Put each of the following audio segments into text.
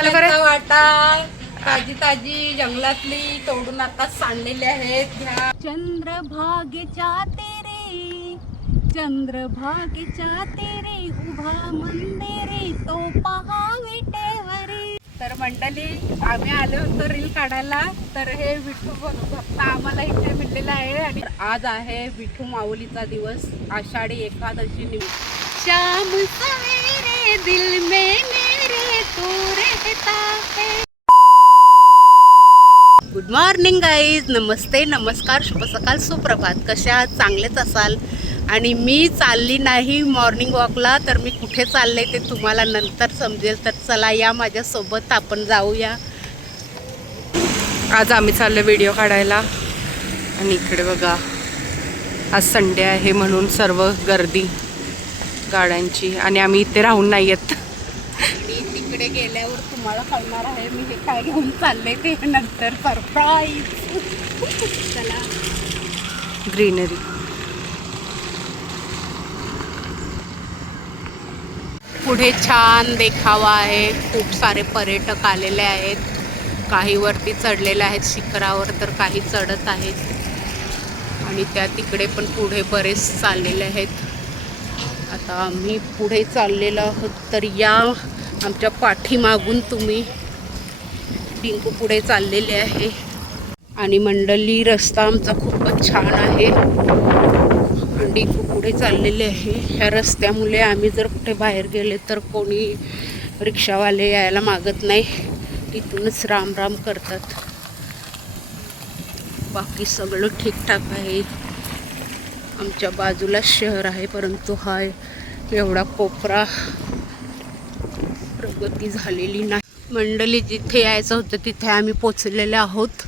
चालू करा. वाटा ताजी ताजी जंगलातली तोडून आता सांडलेली आहेत. ह्या चंद्रभागेच्या तेरे उभा मंदिरे तो पहा विटेवरी. तर मंडळी आम्ही आलो होतो रील काढायला. तर हे विठू भक्त आम्हाला इथे मिळलेलं आहे. आणि आज आहे विठू माऊलीचा दिवस, आषाढी एकादशी निमित्त. श्याम सवेरे दिल में मेरे तू रहता है. गुड मॉर्निंग गाईज, नमस्ते, नमस्कार, शुभ सकाळ, सुप्रभात. कशा आहात? चांगलेच असाल. आणि मी चालली नाही मॉर्निंग वॉकला, तर मी कुठे चालले ते तुम्हाला नंतर समजेल. तर चला या माझ्यासोबत, आपण जाऊया. आज आम्ही चाललो व्हिडिओ काढायला. आणि इकडे बघा, आज संडे आहे म्हणून सर्व गर्दी गाड्यांची. आणि आम्ही इथे राहून नाही येत. आणि तिकडे गेल्यावर तुम्हाला कळणार आहे मी हे काय घेऊन चालले ते नंतर सरप्राईज. चला. ग्रीनरी. पुढे छान देखावा आहे. खूप सारे पर्यटक आलेले आहेत. काही वरती चढलेले आहेत शिखरावर, तर काही चढत आहेत. आणि त्या तिकडे पण पुढे बरेच चाललेले आहेत. आता आम्ही पुढे चाललेलो आहोत, तर या आमच्या पाठीमागून तुम्ही. डिंकू पुढे चाललेले आहे. आणि मंडळी रस्ता आमचा खूपच छान आहे. डिंकू पुढे चाललेले आहे. ह्या रस्त्यामुळे आम्ही जर कुठे बाहेर गेले तर कोणी रिक्षावाले यायला मागत नाही. इथूनच राम राम करतात. बाकी सगळं ठीकठाक आहे. आमच्या बाजूला शहर आहे, परंतु हा एवढा कोपरा प्रगती झालेली नाही. मंडळी जिथे यायचं होतं तिथे आम्ही पोचलेले आहोत.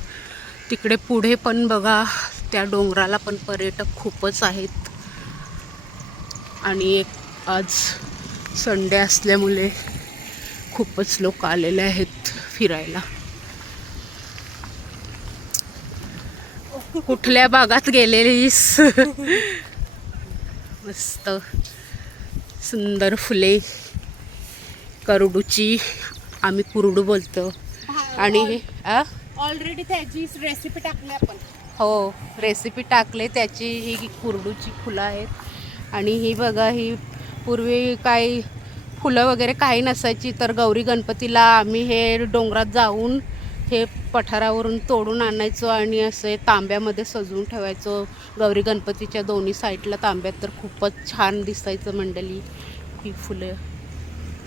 तिकडे पुढे पण बघा, त्या डोंगराला पण पर्यटक खूपच आहेत. आणि एक आज संडे असल्यामुळे खूपच लोक आलेले आहेत फिरायला. कुठल्या भागात गेलेलीस? मस्त सुंदर फुले, करडूची, आम्ही कुरडू बोलतो. आणि ऑलरेडी त्याची रेसिपी टाकली आपण. हो, रेसिपी टाकले त्याची. ही कुरडूची फुलं आहेत. आणि ही बघा, ही पूर्वी काही फुलं वगैरे काही नसायची, तर गौरी गणपतीला आम्ही हे डोंगरात जाऊन हे पठारावरून तोडून आणायचो आणि असे तांब्यामध्ये सजवून ठेवायचो. गौरी गणपतीच्या दोन्ही साईडला तांब्यात, तर खूपच छान दिसायचं मंडळी ही फुलं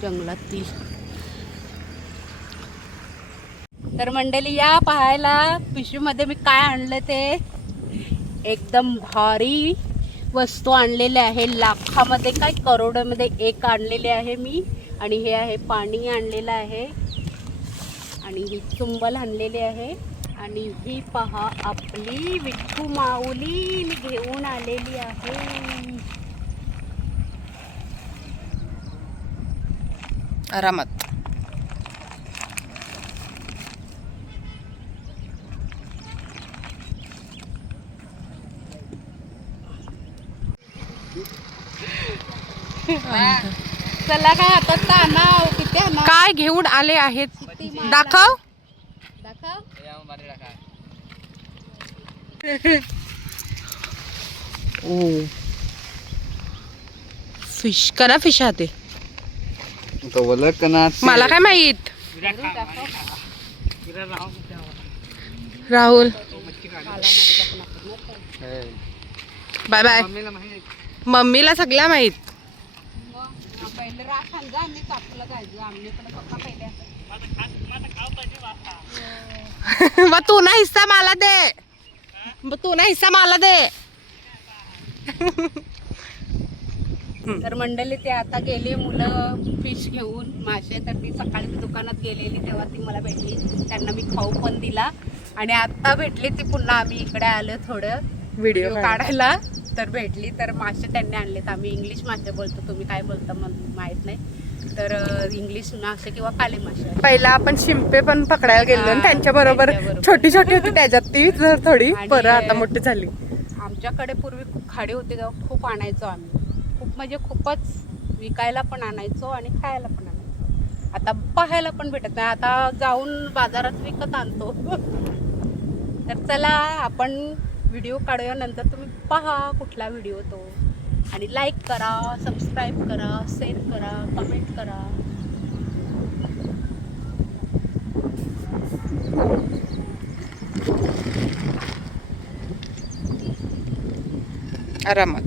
जंगलातील. तर मंडळी या पाहायला पिशवीमध्ये मी काय आणलं ते. एकदम भारी वस्तू आणलेले आहे. लाखामध्ये काय करोडामध्ये एक आणलेले आहे मी. आणि हे आहे पाणी आणलेलं आहे. आणि ही चुंबल आणलेली आहे. आणि ही पहा आपली विठू माऊली मी घेऊन आलेली आहे. आरामात. चला काय आता तानाव किती आणा. काय घेऊन आले आहेत दाखव. दाखव. ओ फिश कना, फिश आते मला काय माहित. Rahul bye bye. मम्मीला सगळ्या माहित. पहिले राखण जा, आम्ही कापलं जायचं. आम्ही पण पप्पा पहिले. मग तू ना हिस्सा मला दे. मग तू ना हिस्सा मला दे. तर मंडळी ते आता गेले मुलं फिश घेऊन, मासे. तर ती सकाळी मी दुकानात गेलेली तेव्हा ती मला भेटली. त्यांना मी खाऊ पण दिला. आणि आता भेटली ती पुन्हा. आम्ही इकडे आलो थोडं व्हिडिओ काढायला, तर भेटली. तर मासे त्यांनी आणलेत. आम्ही इंग्लिश मासे बोलतो, तुम्ही काय बोलता माहीत नाही. तर इंग्लिश मासे किंवा काले मासे. पहिला आपण शिंपे पण पकडायला गेलो आणि त्यांच्या बरोबर छोटी छोटी होती त्याच्यात, ती जर थोडी परत आता मोठी झाली. आमच्याकडे पूर्वी खूप खाडी होते तेव्हा खूप आणायचो आम्ही. खूप म्हणजे खूपच विकायला पण आणायचो आणि खायला पण आणायचो. आता पाहायला पण भेटत नाही, आता जाऊन बाजारात विकत आणतो. तर चला आपण व्हिडिओ काढूया, नंतर तुम्ही पहा कुठला व्हिडिओ तो, आणि लाईक करा, सबस्क्राईब करा, शेअर करा, कमेंट करा. आरामात.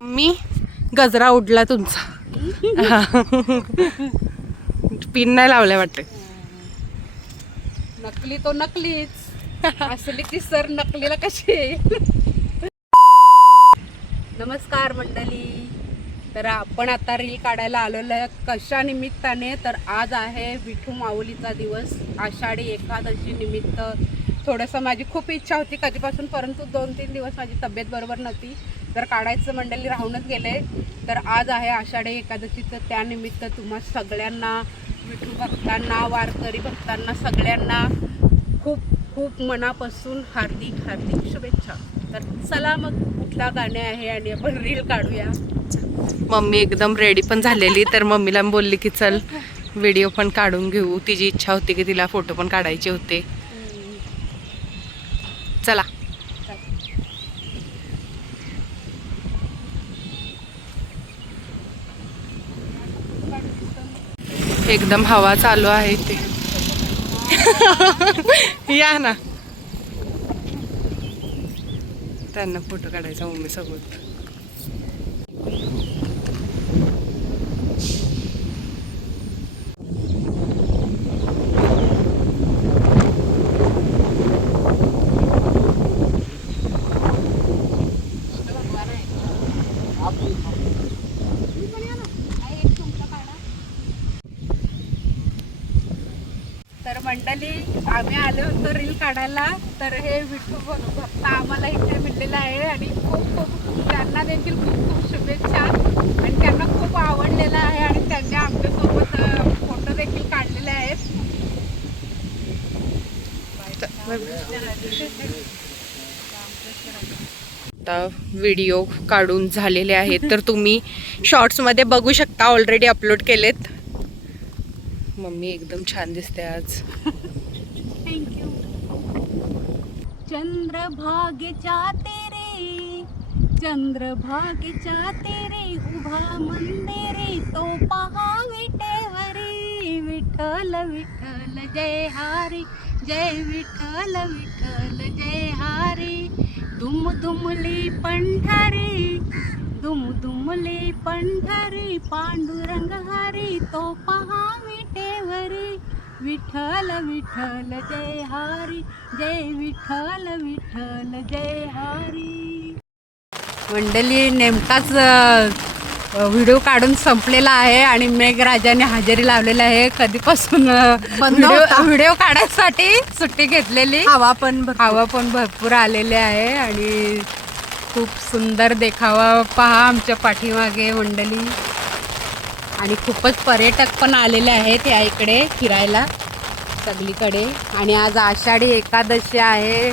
मी गजरा उडला तुमचा. पिन नाही लावलाय वाटते. नकली तो नकलीच, असली ती सर नकलीला कशी आहे. नमस्कार मंडळी. तर आपण आता रील काढायला आलेलो आहे कशा निमित्ताने, तर आज आहे विठू माऊलीचा दिवस, आषाढी एकादशी निमित्त. थोडंसं माझी खूप इच्छा होती कधीपासून, परंतु 2-3 दिवस माझी तब्येत बरोबर नव्हती, तर काढायचं मंडळी राहूनच गेले. तर आज आहे आषाढी एकादशीचं, त्यानिमित्त तुम्हा सगळ्यांना, विठू भक्तांना, वारकरी भक्तांना, सगळ्यांना खूप खूप मनापासून हार्दिक हार्दिक शुभेच्छा. तर चला मग कुठला गाणे आहे आणि आपण रील काढूया. मम्मी एकदम रेडी पण झालेली, तर मम्मीला बोलली की चल व्हिडिओ पण काढून घेऊ. तिची इच्छा होती की तिला फोटो पण काढायचे होते. चला. एकदम हवा चालू आहे ते. या ना, त्यांना फोटो काढायचा मम्मी सोबत. तर मंडळी आम्ही आलो होतो रील काढायला, तर हे विठू भक्त आम्हाला इथे मिळलेलं आहे, आणि खूप खूप त्यांना देखील खूप खूप शुभेच्छा. आणि त्यांना खूप आवडलेलं आहे, आणि त्यांनी आमच्यासोबत फोटो देखील काढलेले आहेत. आता व्हिडिओ काढून झालेले आहेत, तर तुम्ही शॉर्ट्समध्ये बघू शकता, ऑलरेडी अपलोड केलेत. मम्मी एकदम छान दिसते आज. थँक्यू. चंद्रभागेच्या तेरे, चंद्रभागेच्या तेरे उभा मंदिरे, तो पहा विटेवरी, विठ्ठल विठ्ठल जय हरी, जय विठ्ठल विठ्ठल जय हरी. दुम दुमली पंढरी, दुम दुमली पंढरी, पांडुरंग हरी, तो पहा विटेवरी, विठ्ठल विठ्ठल जय हरी, जय विठ्ठल विठ्ठल जय हरी. मंडळी नेमकाच व्हिडिओ काढून संपलेला आहे, आणि मेघराजाने हजेरी लावलेला आहे. कधीपासून व्हिडिओ काढायसाठी सुट्टी घेतलेली, हवा पण भरपूर आलेली आहे, आणि खूप सुंदर देखावा पहा आमच्या पाठीमागे मंडळी. आणि खूपच पर्यटक पण आलेले आहेत या इकडे फिरायला सगळीकडे. आणि आज आषाढी एकादशी आहे,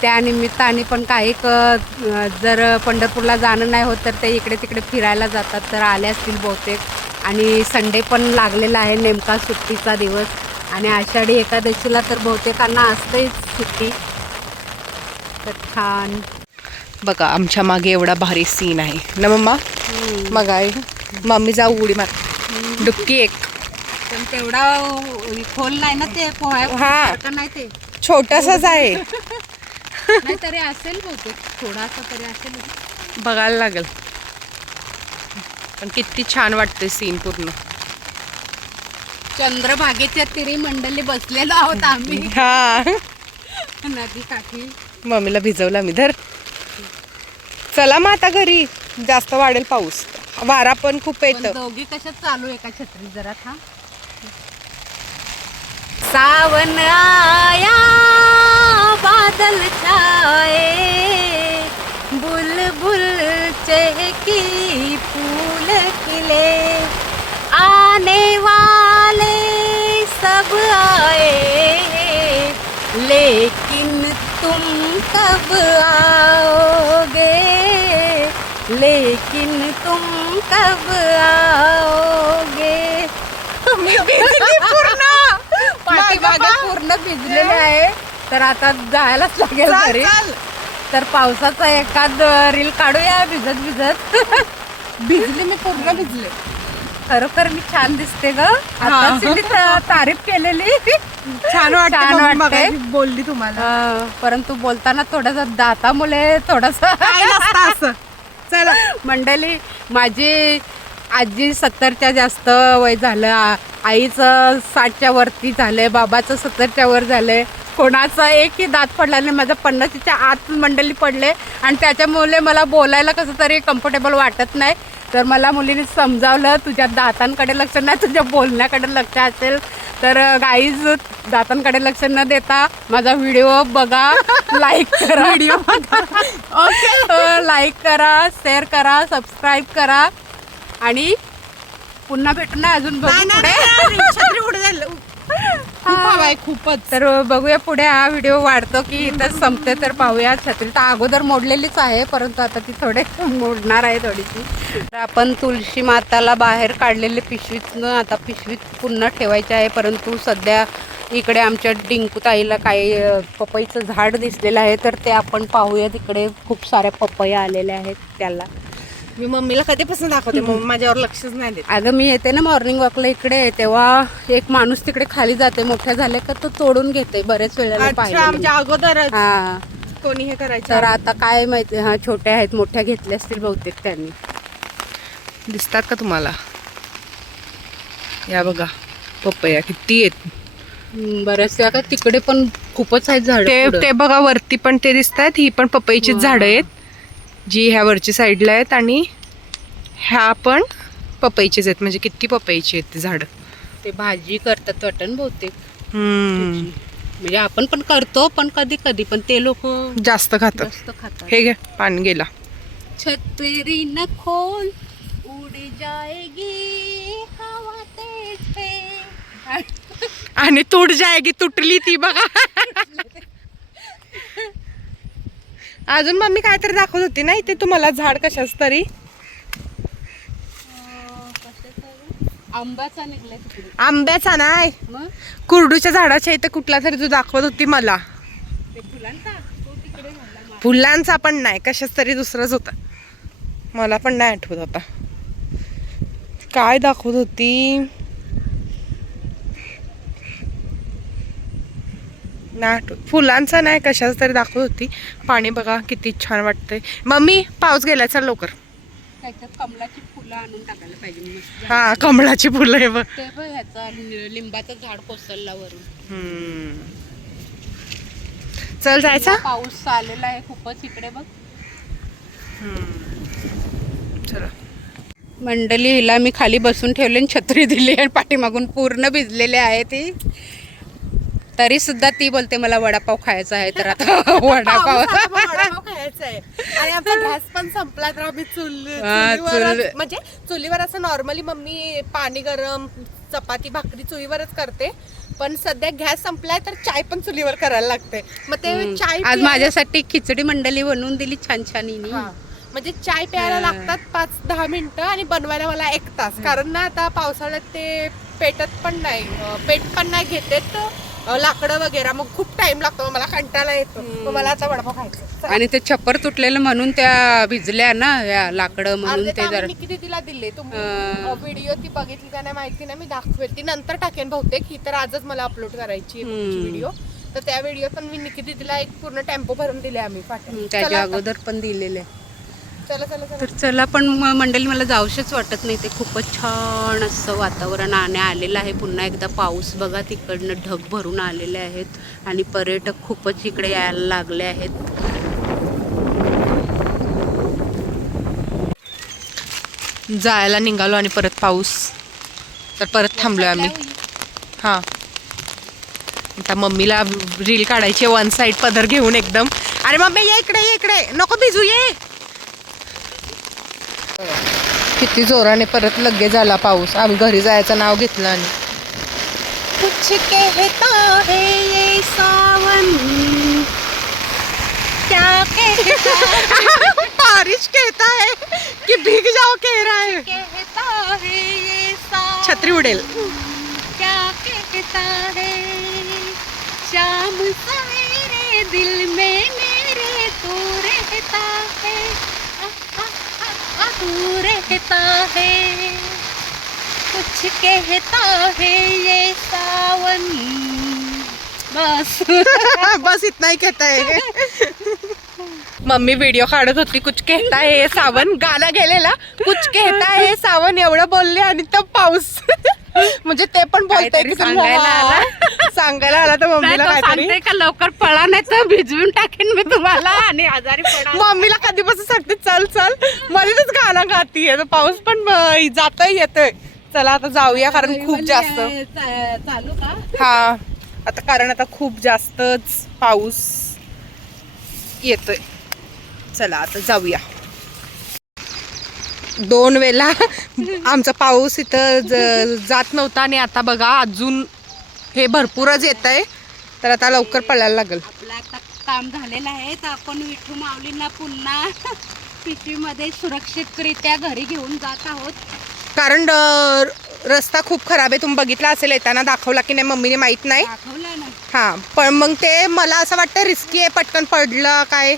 त्या निमित्ताने पण काही जर पंढरपूरला जाणं नाही होत तर ते इकडे तिकडे फिरायला जातात, तर आले असतील बहुतेक. आणि संडे पण लागलेला आहे, नेमका सुट्टीचा दिवस, आणि आषाढी एकादशीला तर बहुतेकांना असतेच सुट्टी. तर छान बघा आमच्या मागे एवढा भारी सीन आहे ना मम्मा. मग आहे मम्मी जाऊ उडी मार, डुबकी एक. पण तेवढा खोल नाही ना ते पोहायसारखं नाही, ते छोटासाच आहे. नाही तरी असेल बहुतेक, थोडासा तरी असेल, बघायला लागेल. पण किती छान वाटते सीन पूर्ण. चंद्रभागेच्या तिरी मंडळी बसलेलो आहोत आम्ही, हा नदी काठी. मम्मीला भिजवला मी. धर चला मग आता घरी, जास्त वाढेल पाऊस, वारा पण खूप येतं. दोघी कशा चालू एका छत्री जरा था. सावन आया बादल छाए, बुलबुल चहकी फूल खिले, आने वाले लेकिन तुम कब आओगे, लेकिन तुम कब आओगे. मी भिजली पूर्ण. पाठीमागे पूर्ण भिजलेले आहे, तर आता जायलाच लागेल चल, घरी. चल. तर पावसाचा एखाद रील काढूया भिजत भिजत. भिजली, मी पूर्ण भिजले. खरोखर मी छान दिसते ग. आताच तिने तारीफ केलेली. छान वाटतं. छान मम्मी वाटते. मगाशी बोलली तुम्हाला. परंतु बोलताना थोडासा दातामुळे थोडासा काय नसतं असं. चला. मंडळी, माझी आजी 70च्या जास्त वय झालं, आईचं 60च्या वरती झालंय, बाबाचं 70च्या वर झालंय, कोणाचा एकही दात पडला नाही. माझं 50च्या आत मंडळी पडले आणि त्याच्यामुळे मला बोलायला कसं तरी कम्फर्टेबल वाटत नाही. तर मला मुलीने समजावलं, तुझ्या दातांकडे लक्ष नाही, तुझ्या बोलण्याकडे लक्ष असेल तर गाईज दातांकडे लक्ष न देता माझा व्हिडिओ बघा, लाईक करा. व्हिडिओ लाईक करा, शेअर करा, सबस्क्राईब करा आणि पुन्हा भेटू ना अजून बघू पुढे. खूप हवा आहे, खूपच. तर बघूया पुढे हा व्हिडिओ वाढतो की इथं संपते. तर पाहूया. छत्री तर अगोदर मोडलेलीच आहे, परंतु आता ती थोडे मोडणार आहे थोडीशी. तर आपण तुळशी माताला बाहेर काढलेले पिशवीतनं आता पिशवीत पुन्हा ठेवायचे आहे. परंतु सध्या इकडे आमच्या डिंकू ताईला काही पपईचं झाड दिसलेलं आहे, तर ते आपण पाहूया. तिकडे खूप साऱ्या पपया आलेल्या आहेत त्याला. मी मम्मीला कधीपासून दाखवते, मम्मी माझ्यावर लक्षच नाही देत. अगं मी येते ना मॉर्निंग वॉकला इकडे, तेव्हा एक माणूस तिकडे खाली जाते, मोठ्या झाल्या का तो तोडून घेते. बरेच वेळेला अच्छा, पाहिजे. आमच्या अगोदरच हा, कोणी हे करायचं. तर आता काय माहिती. हा, छोट्या आहेत, मोठ्या घेतल्या असतील बहुतेक त्यांनी. दिसतात का तुम्हाला? या बघा पपया किती आहेत. बऱ्याच का तिकडे पण खूपच आहेत झाड. ते बघा वरती पण ते दिसत आहेत. ही पण पपईचीच झाडं आहेत, जी ह्या वरची साईडला आहेत, आणि ह्या पण पपईचीच आहेत. म्हणजे किती पपईची आहेत ती झाडं. ते भाजी करतात वाटण बहुतेक. हम्म, म्हणजे आपण पण करतो, पण कधी कधी पण ते लोक जास्त खातात. जास्त खातात. हे घे, पाणी गेला. छतरी न खोल उड जाएगी हवा तेज है. आणि तुट जायगी, तुटली ती बघा. अजून मम्मी काहीतरी दाखवत होती ना इथे तुम्हाला झाड कशाच तरी. आंब्याचा निघलाय तिकडे. आंब्याचा नाही, मग कुरडूच्या झाडाच्या इथे कुठला तरी तू दाखवत होती मला. ते फुलांचा तो तिकडे झाला. फुलांचा पण नाही, कशाच तरी दुसराच होता. मला पण नाही आठवत होता काय दाखवत होती. नाही आठवत. फुलांचा नाही, कशाच तरी दाखवत होती. पाणी बघा किती छान वाटतंय. मम्मी पाऊस गेला, चल लवकर. त्याच्यात कमळाची फुलं आणून टाकायला पाहिजे मस्त. हा, कमळाची फुलं आहे बघ. ते बघ ह्याचा लिंबाचं झाड कोसळला वरून. चल जायचा. पाऊस आलेला आहे खूपच इकडे बघ. चला. मंडळी, हिला मी खाली बसून ठेवले आणि छत्री दिली आणि पाठीमागून पूर्ण भिजलेले आहे ती. तरी सुद्धा ती बोलते मला वडापाव खायचा आहे. तर आता वडापाव खायचा आहे. आणि आमचा गॅस पण संपला, तर आम्ही चुलीवर, म्हणजे चुलीवर असं नॉर्मली मम्मी पाणी गरम, चपाती भाकरी चुलीवरच करते. पण सध्या गॅस संपलाय तर चाय पण चुलीवर करायला लागते. मग ते चाय आज माझ्यासाठी खिचडी मंडळी बनवून दिली छान छान हिने. म्हणजे चाय प्यायला लागतात 5-10 मिनिटं आणि बनवायला मला 1 तास. कारण ना आता पावसाळ्यात ते पेटत पण नाही, पेट पण नाही घेतेत लाकडं वगैरे, मग खूप टाइम लागतो. मला कंटाळा येतो. मग मला आता वडापाव खायचा. आणि ते छप्पर तुटलेलं म्हणून त्या भिजल्या ना या लाकडं, म्हणून ते जरा किती तिला दिले तुम्ही. व्हिडिओ ती बघितली का नाही माहिती नाही, मी दाखवेल ती नंतर टाकेन बहुतेक. ही तर आजच मला अपलोड करायची व्हिडिओ. तर त्या व्हिडिओ पण मी निकिती तिला एक पूर्ण टेम्पो भरून दिले आम्ही पाठवून. त्याच्या अगोदर पण दिलेले. चला चला चला. तर चला, पण मंडळी मला जाऊशीच वाटत नाही. ते खूपच छान असं वातावरण आलेलं आहे. पुन्हा एकदा पाऊस बघा, तिकडनं ढग भरून आलेले आहेत आणि पर्यटक खूपच इकडे यायला लागले आहेत. जायला निघालो आणि परत पाऊस, तर परत थांबलोय आम्ही. हा, आता मम्मीला रील काढायची 1 साइड पदर घेऊन एकदम. अरे मम्मी ये इकडे, ये इकडे, नको भिजू, ये. किती जोराने परत लगेच झाला पाऊस. आम्ही घरी जायचं नाव घेतलं आणि कुछ कहता है ये ये सावन क्या कहता है, बारिश कहता है कि भीग जाओ कह रहा है, कहता है ये सावन छतरी उडेल. क्या कहता है, शाम सवेरे दिल में मेरे तू रहता है, तू रहता है, कुछ कहता है ये सावन. बस बस इतना ही कहता है. मम्मी व्हिडिओ काढत होती, कुछ कहता है सावन, गाणं गेलेला, कुछ कहता है सावन एवढं बोलले आणि तो पाऊस. म्हणजे ते पण बोलते काहीतरी सांगायला आला. सांगायला आला तर मम्मीला नाही तर काहीतरी. सांगते का लवकर पळा, नाही तर भिजवून टाकेन मी तुम्हाला आणि आजारी पडा. मम्मीला कधीपासून सांगते चल चल, मध्येच गाणं गातीये, तर पाऊस पण जातोय येतोय. चला आता जाऊया कारण खूप जास्त. चालू का? हा आता कारण आता खूप जास्तच पाऊस येतोय. चला आता जाऊया. 2 वेळा आमचा पाऊस इथं जात नव्हता आणि आता बघा अजून हे भरपूरच येत आहे, तर आता लवकर पळायला लागेल. आपलं आता काम झालेलं आहे, तर आपण विठू माऊलींना पुन्हा पिशवीमध्ये सुरक्षितरित्या घरी घेऊन जात आहोत. कारण रस्ता खूप खराब आहे, तुम्ही बघितला असेल, येताना दाखवला की नाही मम्मीने माहित नाही. दाखवलंय ना. हां पण मग ते मला असं वाटतं रिस्की आहे, पटकन पडलं काय.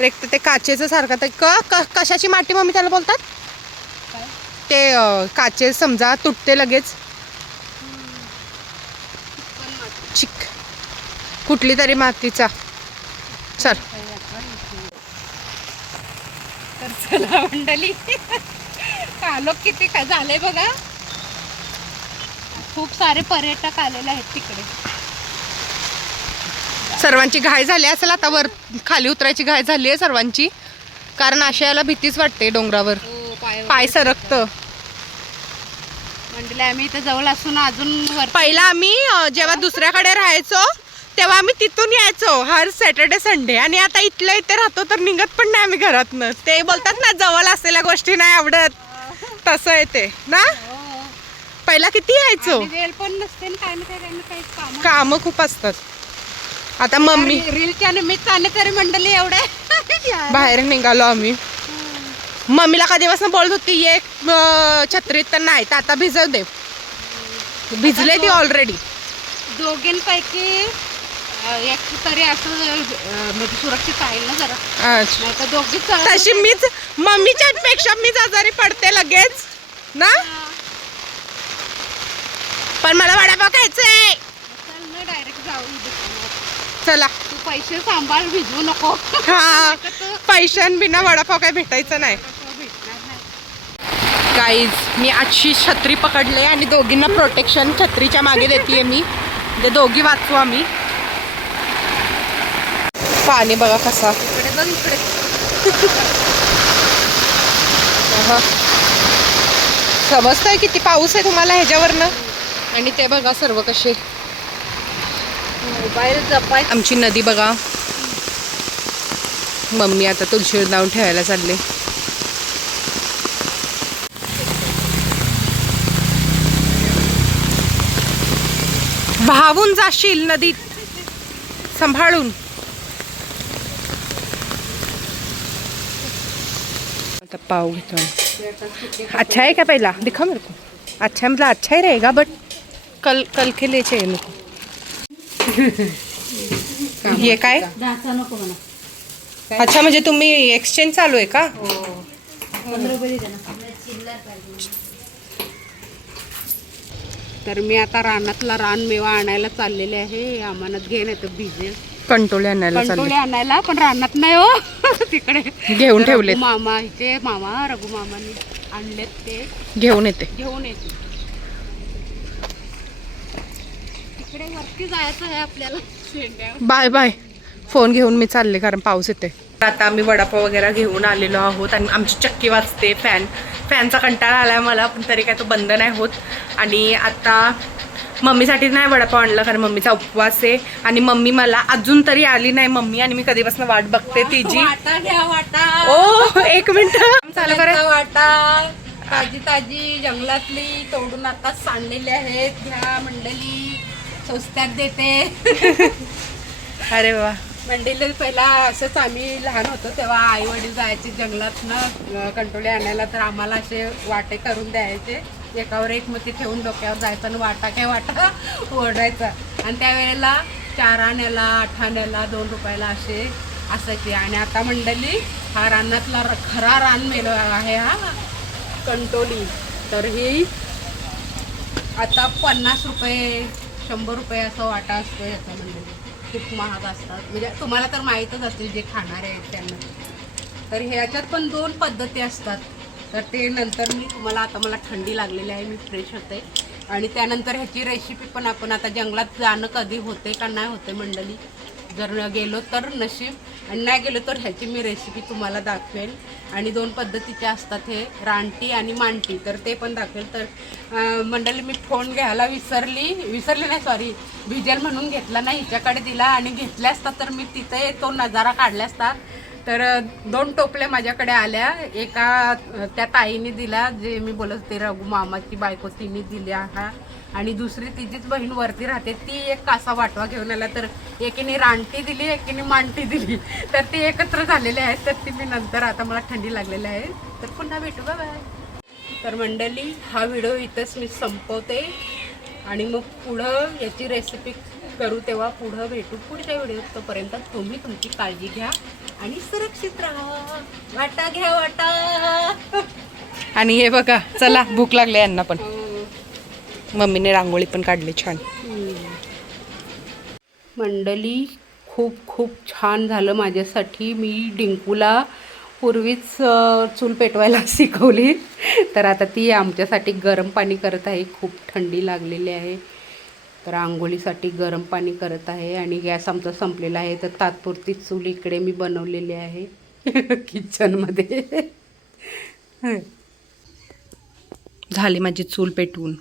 एक तर ते काचेचं सारखं ते कशाची माती मम्मी त्याला बोलतात, काय? ते काचे समजा तुटते लगेच. पण मात्र चिक कुठली तरी मातीचा. चल तर चला मंडळी, कालो किती काय झाले बघा. खूप सारे पर्यटक आलेले आहेत तिकडे. सर्वांची घाई झाली असेल आता, वर खाली उतरायची घाई झाली आहे सर्वांची, कारण आशयाला भीतीच वाटते डोंगरावर, पाय सरकतं. मंडळी आम्ही इथे जवळ असून अजून वर पहिला आम्ही जेव्हा दुसऱ्याकडे राहायचो तेव्हा आम्ही तिथून यायचो हर सॅटर्डे संडे, आणि आता इथल्या इथे राहतो तर निघत पण नाही आम्ही घरातनं. ते बोलतात ना जवळ असलेल्या गोष्टी नाही आवडत, तसं आहे ते ना. पहिला किती यायचो, वेळ पण नसते ना, काय ना काही काम कामं खूप असतात. आता मम्मी रीलच्या निमित्ताने तरी मंडळी एवढे बाहेर निघालो आम्ही. मम्मीला कधीपासून बोलत होती ये छत्रीत, तर नाही, तर आता भिजव दे. भिजले ती ऑलरेडी. दोघींपैकी एक तरी असं म्हणजे सुरक्षित राहील ना जरा, अच्छा. नाही तर दोघी तशी मीच मम्मीच्या पेक्षा मीच आजारी पडते लगेच ना. पण मला वडापाव खायचंय. डायरेक्ट जाऊ दुकानात. चला तू पैसे सांभाळ, भिजवू नको. हा पैशांबिना वडापाव काय भेटायचं नाही. भेटणार नाही. गाईज मी आजची छत्री पकडले आणि दोघींना प्रोटेक्शन छत्रीच्या मागे देते मी, ते दोघी वाचू आम्ही. पाणी बघा कसा, इकडे बघ इकडे. समजतंय किती पाऊस आहे तुम्हाला ह्याच्यावरनं. आणि ते बघा सर्व कसे. मोबाईल जपाय. आमची नदी बघा. मम्मी आता तुळशीवर लावून ठेवायला चालले. भावून जाशील नदीत, सांभाळून. आता पाव घेतो. अच्छा है क्या पहला दिखा मेरे को. अच्छा मतलब अच्छा ही रहेगा बट कल कल के लिए चाहिए मेरे को. हे काय. ढाचा नको म्हणा. अच्छा म्हणजे तुम्ही एक्सचेंज चालू आहे का. 15 रुपये दे ना. तर मी आता रानातला रानमेवा आणायला चाललेले आहे. अमानत घे नाही तर भिजेल. कंटोले आणायला कंटोले चालले. आणायला, पण रानात नाही हो. तिकडे घेऊन ठेवले. मामा इथे मामा रघु मामांनी आणलेत, ते घेऊन येते. घेऊन येते. तिकडे वरती जायचं आहे आपल्याला. Bye bye. फोन घेऊन मी चालले कारण पाऊस येते. आता आम्ही वडापाव वगैरे घेऊन आलेलो आहोत आणि आमची चक्की वाजते. फॅनचा कंटाळा आलाय मला, पण तरी काय तो बंद नाही होत. आणि आता मम्मीसाठी नाही वडापाव आणला कारण मम्मीचा उपवास आहे आणि मम्मी मला अजून तरी आली नाही. मम्मी आणि मी कधीपासून वाट बघते तिची. वाटा घ्या वाटा. ओ 1 मिनिट चालू करा. वाटा ताजी ताजी जंगलातली तोडून आता सांडलेली आहेत. घ्या मंडळी. स्वस्त्यात देते. अरे वा. मंडळी पहिला असंच आम्ही लहान होतो तेव्हा आई वडील जायचे जंगलातनं कंटोळे आणायला, तर आम्हाला असे वाटे करून द्यायचे, एकावर एक मग ते ठेवून डोक्यावर जायचं आणि वाटा काय वाटा ओढायचा. आणि त्यावेळेला 4 आण्याला 8 आण्याला 2 रुपयाला असे असायचे. आणि आता मंडळी हा रानातला खरा रान मेलो आहे हा कंटोली. तर ही आता 50 रुपये 100 रुपये असा वाटा असतो याचा. मंडळी खूप महाग असतात, म्हणजे तुम्हाला तर माहीतच असतील जे खाणारे आहेत त्यांना. तर ह्याच्यात पण 2 पद्धती असतात. तर ते नंतर मी तुम्हाला, आता मला थंडी लागलेली आहे, मी फ्रेश होते आणि त्यानंतर ह्याची रेसिपी पण आपण, आता जंगलात जाणं कधी होते का नाही होते मंडळी, जर गेलो तर नशीब आणि नाही गेलो तर ह्याची मी रेसिपी तुम्हाला दाखवेल. आणि 2 पद्धतीचे असतात हे, रानटी आणि मांटी, तर ते पण दाखवेल. तर मंडळी मी फोन घ्यायला विसरली नाही, सॉरी, भिजेल म्हणून घेतला नाही, हिच्याकडे दिला. आणि घेतल्या असतात तर मी तिथे तो नजारा काढला असता. तर 2 टोपल्या माझ्याकडे आल्या, एका त्या ताईने दिला, जे मी बोलत होते रघु मामाची बायको, तिने दिल्या हा. आणि दुसरी तिचीच बहीण वरती राहते, ती एक कासा वाटवा घेऊन आला. तर एकीने रानटी दिली, एकीने मांटी दिली, तर ती एकत्र झालेले आहेत. तर ती मी नंतर, आता मला थंडी लागलेली आहे, तर पुन्हा भेटू. बाय. तर मंडळी हा व्हिडिओ इथंच मी संपवते आणि मग पुढं याची रेसिपी करू, तेव्हा पुढं भेटू पुढच्या व्हिडिओत. तोपर्यंत तुम्ही तुमची काळजी घ्या आणि सुरक्षित राहा. वाटा घ्या वाटा. आणि हे बघा, चला भूक लागली यांना पण. मम्मीने रांगोळी पण काढली छान. मंडळी खूप छान झालं माझ्यासाठी. मी डिंकूला पूर्वीच चूल पेटवायला शिकवली, तर आता ती आमच्यासाठी गरम पाणी करत आहे. खूप थंडी लागलेली आहे, तर आंघोळीसाठी गरम पाणी करत आहे. आणि गॅस आमचा संपलेला आहे, तर तात्पुरती चूल इकडे मी बनवलेली आहे किचनमध्ये. झाली माझी चूल पेटवून.